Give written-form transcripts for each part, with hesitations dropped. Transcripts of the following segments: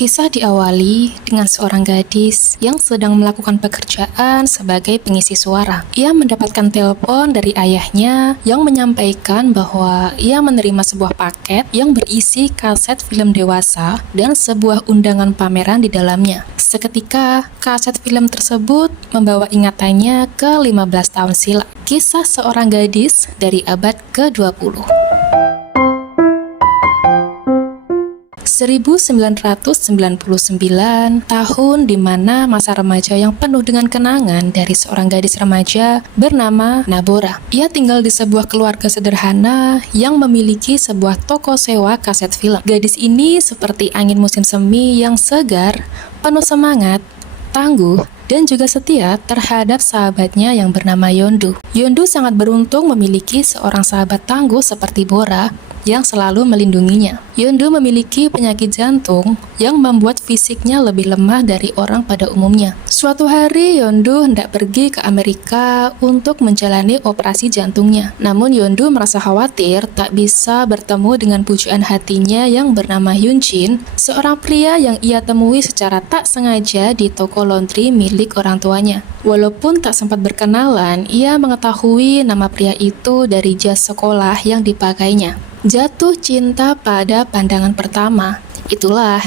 Kisah diawali dengan seorang gadis yang sedang melakukan pekerjaan sebagai pengisi suara. Ia mendapatkan telepon dari ayahnya yang menyampaikan bahwa ia menerima sebuah paket yang berisi kaset film dewasa dan sebuah undangan pameran di dalamnya. Seketika, kaset film tersebut membawa ingatannya ke 15 tahun silam. Kisah seorang gadis dari abad ke-20. 1999 tahun di mana masa remaja yang penuh dengan kenangan dari seorang gadis remaja bernama Nabora. Ia tinggal di sebuah keluarga sederhana yang memiliki sebuah toko sewa kaset film. Gadis ini seperti angin musim semi yang segar, penuh semangat, tangguh, dan juga setia terhadap sahabatnya yang bernama Yondu. Yondu sangat beruntung memiliki seorang sahabat tangguh seperti Bora yang selalu melindunginya. Yondu memiliki penyakit jantung yang membuat fisiknya lebih lemah dari orang pada umumnya. Suatu hari Yondu hendak pergi ke Amerika untuk menjalani operasi jantungnya. Namun Yondu merasa khawatir tak bisa bertemu dengan pujaan hatinya yang bernama Hyunjin, seorang pria yang ia temui secara tak sengaja di toko laundry milik orang tuanya. Walaupun tak sempat berkenalan, ia mengetahui nama pria itu dari jas sekolah yang dipakainya. Jatuh cinta pada pandangan pertama, itulah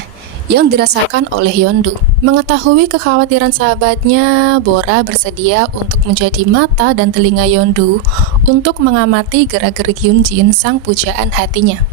yang dirasakan oleh Yondu. Mengetahui kekhawatiran sahabatnya, Bora bersedia untuk menjadi mata dan telinga Yondu untuk mengamati gerak-gerik Hyunjin, sang pujaan hatinya.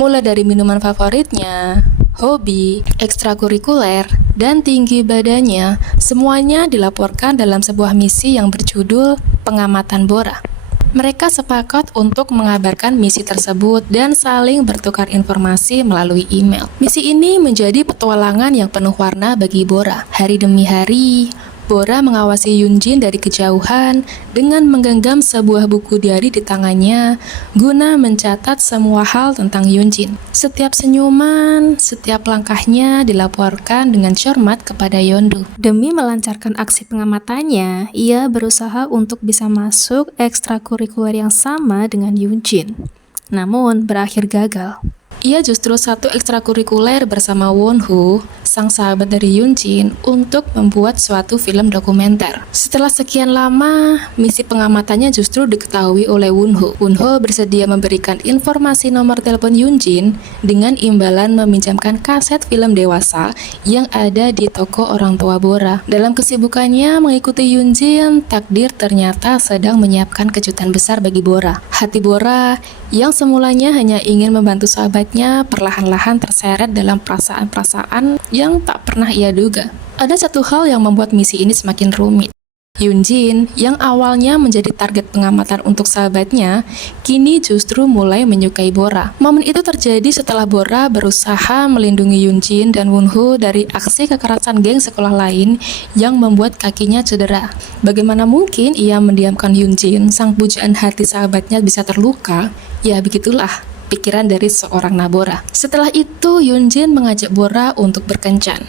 Mulai dari minuman favoritnya, hobi, ekstrakurikuler, dan tinggi badannya, semuanya dilaporkan dalam sebuah misi yang berjudul Pengamatan Bora. Mereka sepakat untuk mengabarkan misi tersebut dan saling bertukar informasi melalui email. Misi ini menjadi petualangan yang penuh warna bagi Bora. Hari demi hari, Bora mengawasi Hyunjin dari kejauhan dengan menggenggam sebuah buku diari di tangannya guna mencatat semua hal tentang Hyunjin. Setiap senyuman, setiap langkahnya dilaporkan dengan cermat kepada Yondu. Demi melancarkan aksi pengamatannya, ia berusaha untuk bisa masuk ekstrakurikuler yang sama dengan Hyunjin. Namun berakhir gagal. Ia justru satu ekstrakurikuler bersama Wonho, sang sahabat dari Hyunjin, untuk membuat suatu film dokumenter. Setelah sekian lama, misi pengamatannya justru diketahui oleh Wonho. Wonho bersedia memberikan informasi nomor telepon Hyunjin dengan imbalan meminjamkan kaset film dewasa yang ada di toko orang tua Bora. Dalam kesibukannya mengikuti Hyunjin, takdir ternyata sedang menyiapkan kejutan besar bagi Bora. Hati Bora yang semulanya hanya ingin membantu sahabatnya perlahan-lahan terseret dalam perasaan-perasaan yang tak pernah ia duga. Ada satu hal yang membuat misi ini semakin rumit. Hyunjin yang awalnya menjadi target pengamatan untuk sahabatnya, kini justru mulai menyukai Bora. Momen itu terjadi setelah Bora berusaha melindungi Hyunjin dan Wonho dari aksi kekerasan geng sekolah lain yang membuat kakinya cedera. Bagaimana mungkin ia mendiamkan Hyunjin, sang pujaan hati sahabatnya, bisa terluka? Ya begitulah pikiran dari seorang Nabora. Setelah itu Hyunjin mengajak Bora untuk berkencan.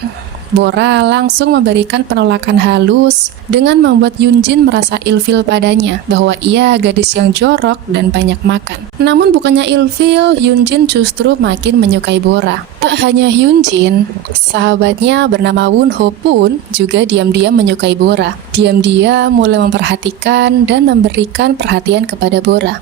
Bora langsung memberikan penolakan halus dengan membuat Hyunjin merasa ilfil padanya, bahwa ia gadis yang jorok dan banyak makan. Namun bukannya ilfil, Hyunjin justru makin menyukai Bora. Tak hanya Hyunjin, sahabatnya bernama Wonho pun juga diam-diam menyukai Bora. Diam-diam mulai memperhatikan dan memberikan perhatian kepada Bora.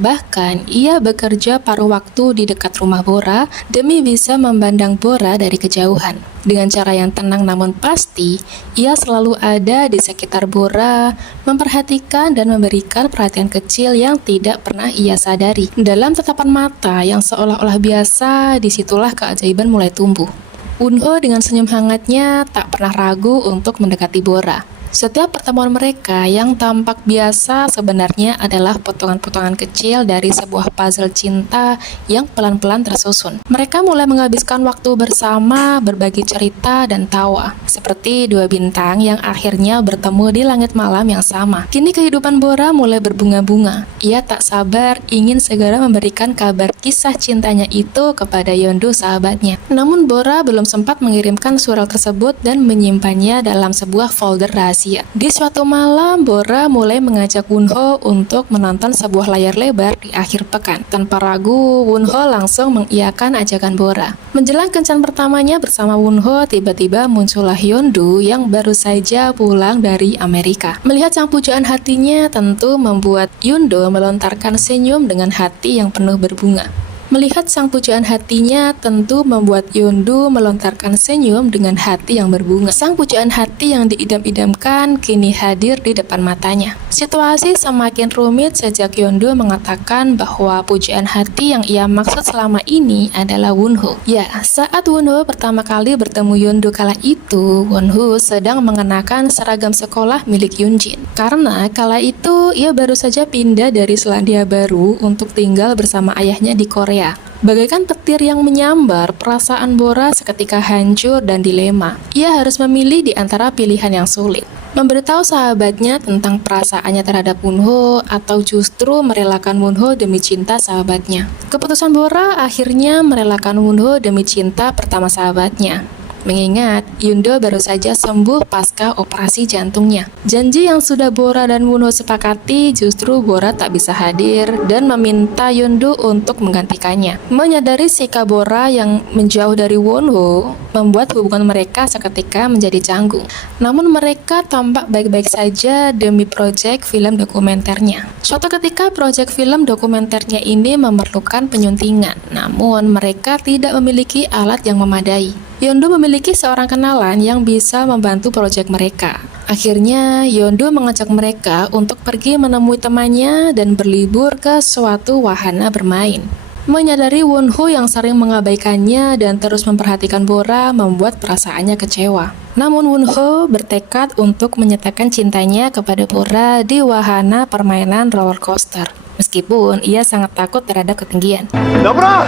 Bahkan, ia bekerja paruh waktu di dekat rumah Bora demi bisa memandang Bora dari kejauhan. Dengan cara yang tenang namun pasti, ia selalu ada di sekitar Bora, memperhatikan dan memberikan perhatian kecil yang tidak pernah ia sadari. Dalam tatapan mata yang seolah-olah biasa, disitulah keajaiban mulai tumbuh. Wonho dengan senyum hangatnya tak pernah ragu untuk mendekati Bora. Setiap pertemuan mereka yang tampak biasa sebenarnya adalah potongan-potongan kecil dari sebuah puzzle cinta yang pelan-pelan tersusun. Mereka mulai menghabiskan waktu bersama, berbagi cerita dan tawa, seperti dua bintang yang akhirnya bertemu di langit malam yang sama. Kini kehidupan Bora mulai berbunga-bunga. Ia tak sabar ingin segera memberikan kabar kisah cintanya itu kepada Yondu, sahabatnya. Namun Bora belum sempat mengirimkan surat tersebut dan menyimpannya dalam sebuah folder rahasia. rahasia. Di suatu malam, Bora mulai mengajak Wonho untuk menonton sebuah layar lebar di akhir pekan. Tanpa ragu, Wonho langsung mengiyakan ajakan Bora. Menjelang kencan pertamanya bersama Wonho, tiba-tiba muncullah Hyundu yang baru saja pulang dari Amerika. Melihat sang pujaan hatinya tentu membuat Hyundu melontarkan senyum dengan hati yang penuh berbunga. Melihat sang pujaan hatinya tentu membuat Hyundu melontarkan senyum dengan hati yang berbunga. Sang pujaan hati yang diidam-idamkan kini hadir di depan matanya. Situasi semakin rumit sejak Hyundu mengatakan bahwa pujaan hati yang ia maksud selama ini adalah Wonho. Ya, saat Wonho pertama kali bertemu Hyundu kala itu, Wonho sedang mengenakan seragam sekolah milik Yoonjin. Karena kala itu ia baru saja pindah dari Selandia Baru untuk tinggal bersama ayahnya di Korea. Bagaikan petir yang menyambar, perasaan Bora seketika hancur dan dilema. Ia harus memilih di antara pilihan yang sulit. Memberitahu sahabatnya tentang perasaannya terhadap Wonho atau justru merelakan Wonho demi cinta sahabatnya. Keputusan Bora akhirnya merelakan Wonho demi cinta pertama sahabatnya. Mengingat Hyundu baru saja sembuh pasca operasi jantungnya. Janji yang sudah Bora dan Wonho sepakati, justru Bora tak bisa hadir dan meminta Hyundu untuk menggantikannya. Menyadari sikap Bora yang menjauh dari Wonho membuat hubungan mereka seketika menjadi canggung. Namun mereka tampak baik-baik saja demi proyek film dokumenternya. Suatu ketika proyek film dokumenternya ini memerlukan penyuntingan, namun mereka tidak memiliki alat yang memadai. Hyundu memiliki seorang kenalan yang bisa membantu proyek mereka. Akhirnya, Hyundu mengajak mereka untuk pergi menemui temannya dan berlibur ke suatu wahana bermain. Menyadari Wonho yang sering mengabaikannya dan terus memperhatikan Bora membuat perasaannya kecewa. Namun Wonho bertekad untuk menyatakan cintanya kepada Bora di wahana permainan roller coaster. Meskipun ia sangat takut terhadap ketinggian. 여보라!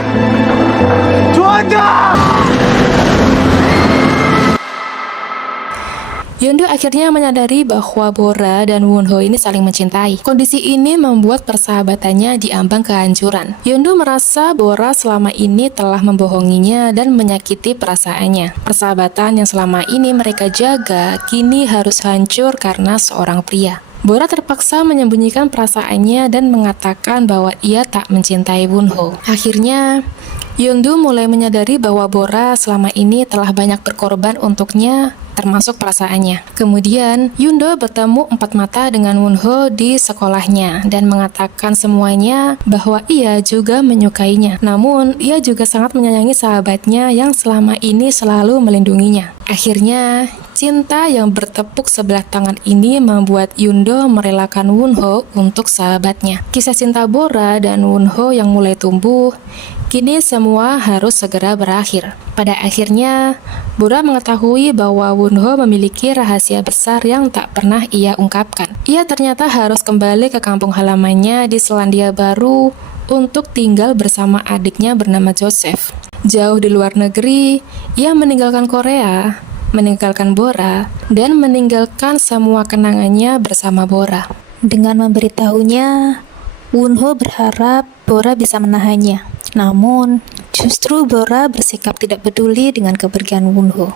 좋아한다! Hyundu akhirnya menyadari bahwa Bora dan Wonho ini saling mencintai. Kondisi ini membuat persahabatannya diambang kehancuran. Hyundu merasa Bora selama ini telah membohonginya dan menyakiti perasaannya. Persahabatan yang selama ini mereka jaga kini harus hancur karena seorang pria. Bora terpaksa menyembunyikan perasaannya dan mengatakan bahwa ia tak mencintai Wonho. Akhirnya, Hyundu mulai menyadari bahwa Bora selama ini telah banyak berkorban untuknya, termasuk perasaannya. Kemudian, Hyundu bertemu empat mata dengan Wonho di sekolahnya dan mengatakan semuanya bahwa ia juga menyukainya. Namun, ia juga sangat menyayangi sahabatnya yang selama ini selalu melindunginya. Akhirnya, cinta yang bertepuk sebelah tangan ini membuat Hyundu merelakan Wonho untuk sahabatnya. Kisah cinta Bora dan Wonho yang mulai tumbuh, kini semua harus segera berakhir. Pada akhirnya, Bora mengetahui bahwa Wonho memiliki rahasia besar yang tak pernah ia ungkapkan. Ia ternyata harus kembali ke kampung halamannya di Selandia Baru untuk tinggal bersama adiknya bernama Joseph. Jauh di luar negeri, ia meninggalkan Korea, meninggalkan Bora, dan meninggalkan semua kenangannya bersama Bora. Dengan memberitahunya, Wonho berharap Bora bisa menahannya. Namun, justru Bora bersikap tidak peduli dengan kepergian Wonho.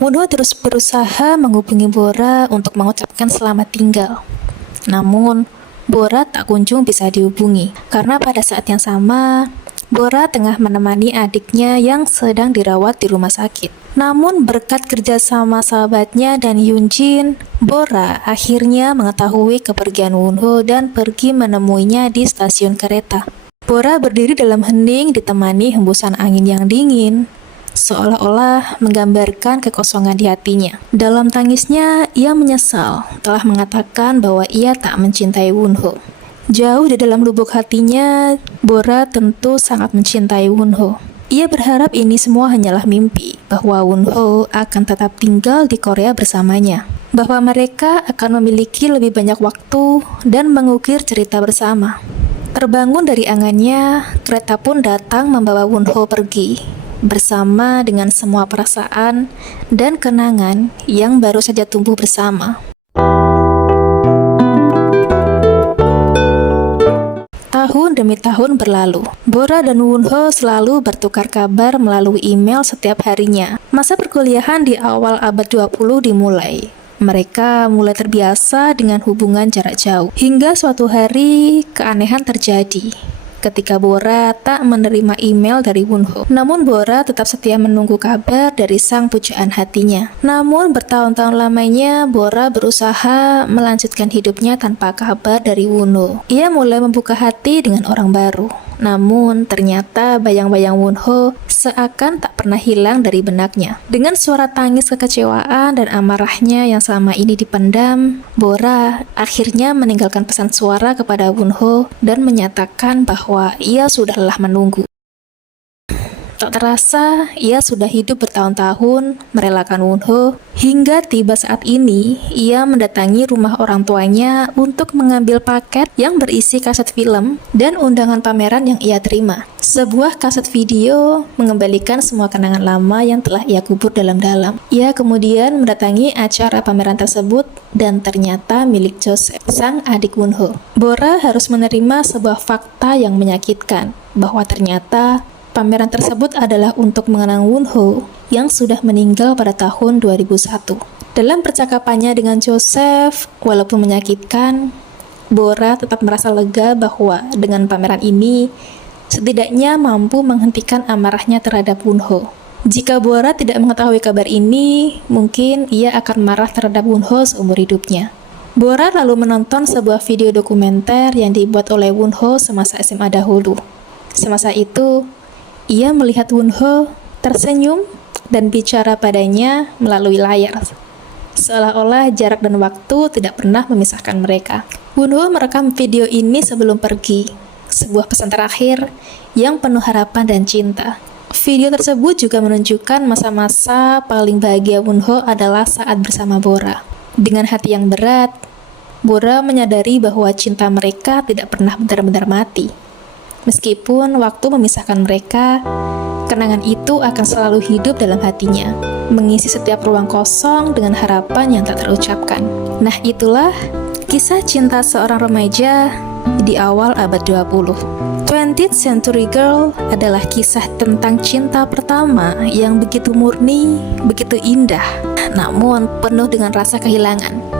Wonho terus berusaha menghubungi Bora untuk mengucapkan selamat tinggal. Namun, Bora tak kunjung bisa dihubungi, karena pada saat yang sama, Bora tengah menemani adiknya yang sedang dirawat di rumah sakit. Namun berkat kerjasama sahabatnya dan Yoonjin, Bora akhirnya mengetahui kepergian Wonho dan pergi menemuinya di stasiun kereta. Bora berdiri dalam hening ditemani hembusan angin yang dingin, seolah-olah menggambarkan kekosongan di hatinya. Dalam tangisnya, ia menyesal telah mengatakan bahwa ia tak mencintai Wonho. Jauh di dalam lubuk hatinya, Bora tentu sangat mencintai Wonho. Ia berharap ini semua hanyalah mimpi, bahwa Wonho akan tetap tinggal di Korea bersamanya, bahwa mereka akan memiliki lebih banyak waktu dan mengukir cerita bersama. Terbangun dari angannya, kereta pun datang membawa Wonho pergi, bersama dengan semua perasaan dan kenangan yang baru saja tumbuh bersama. Tahun demi tahun berlalu. Bora dan Wonho selalu bertukar kabar melalui email setiap harinya. Masa perkuliahan di awal abad 20 dimulai. Mereka mulai terbiasa dengan hubungan jarak jauh. Hingga suatu hari, keanehan terjadi ketika Bora tak menerima email dari Wonho. Namun Bora tetap setia menunggu kabar dari sang pujaan hatinya. Namun bertahun-tahun lamanya Bora berusaha melanjutkan hidupnya tanpa kabar dari Wonho. Ia mulai membuka hati dengan orang baru. Namun ternyata bayang-bayang Wonho seakan tak pernah hilang dari benaknya. Dengan suara tangis kekecewaan dan amarahnya yang selama ini dipendam, Bora akhirnya meninggalkan pesan suara kepada Wonho dan menyatakan bahwa ia sudah lelah menunggu. Tak terasa, ia sudah hidup bertahun-tahun merelakan Wonho, hingga tiba saat ini ia mendatangi rumah orang tuanya untuk mengambil paket yang berisi kaset film dan undangan pameran yang ia terima. Sebuah kaset video mengembalikan semua kenangan lama yang telah ia kubur dalam-dalam. Ia kemudian mendatangi acara pameran tersebut dan ternyata milik Joseph, sang adik Wonho. Bora harus menerima sebuah fakta yang menyakitkan, bahwa ternyata pameran tersebut adalah untuk mengenang Wonho yang sudah meninggal pada tahun 2001. Dalam percakapannya dengan Joseph, walaupun menyakitkan, Bora tetap merasa lega bahwa dengan pameran ini, setidaknya mampu menghentikan amarahnya terhadap Wonho. Jika Bora tidak mengetahui kabar ini, mungkin ia akan marah terhadap Wonho seumur hidupnya. Bora lalu menonton sebuah video dokumenter yang dibuat oleh Wonho semasa SMA dahulu. Semasa itu, ia melihat Wonho tersenyum dan bicara padanya melalui layar, seolah-olah jarak dan waktu tidak pernah memisahkan mereka. Wonho merekam video ini sebelum pergi, sebuah pesan terakhir yang penuh harapan dan cinta. Video tersebut juga menunjukkan masa-masa paling bahagia Wonho adalah saat bersama Bora. Dengan hati yang berat, Bora menyadari bahwa cinta mereka tidak pernah benar-benar mati. Meskipun waktu memisahkan mereka, kenangan itu akan selalu hidup dalam hatinya, mengisi setiap ruang kosong dengan harapan yang tak terucapkan. Nah, itulah kisah cinta seorang remaja di awal abad 20. 20th Century Girl adalah kisah tentang cinta pertama yang begitu murni, begitu indah, namun penuh dengan rasa kehilangan.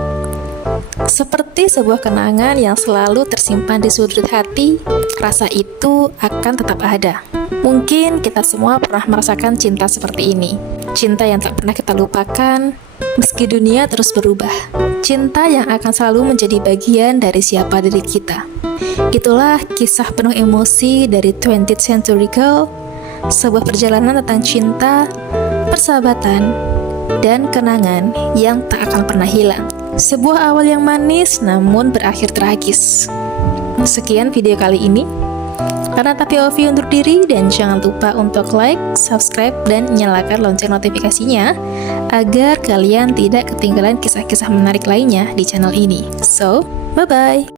Seperti sebuah kenangan yang selalu tersimpan di sudut hati, rasa itu akan tetap ada. Mungkin kita semua pernah merasakan cinta seperti ini. Cinta yang tak pernah kita lupakan, meski dunia terus berubah. Cinta yang akan selalu menjadi bagian dari siapa diri kita. Itulah kisah penuh emosi dari 20th Century Girl, sebuah perjalanan tentang cinta, persahabatan, dan kenangan yang tak akan pernah hilang. Sebuah awal yang manis namun berakhir tragis. Sekian video kali ini. Karena POV undur diri dan jangan lupa untuk like, subscribe, dan nyalakan lonceng notifikasinya agar kalian tidak ketinggalan kisah-kisah menarik lainnya di channel ini. So, bye-bye!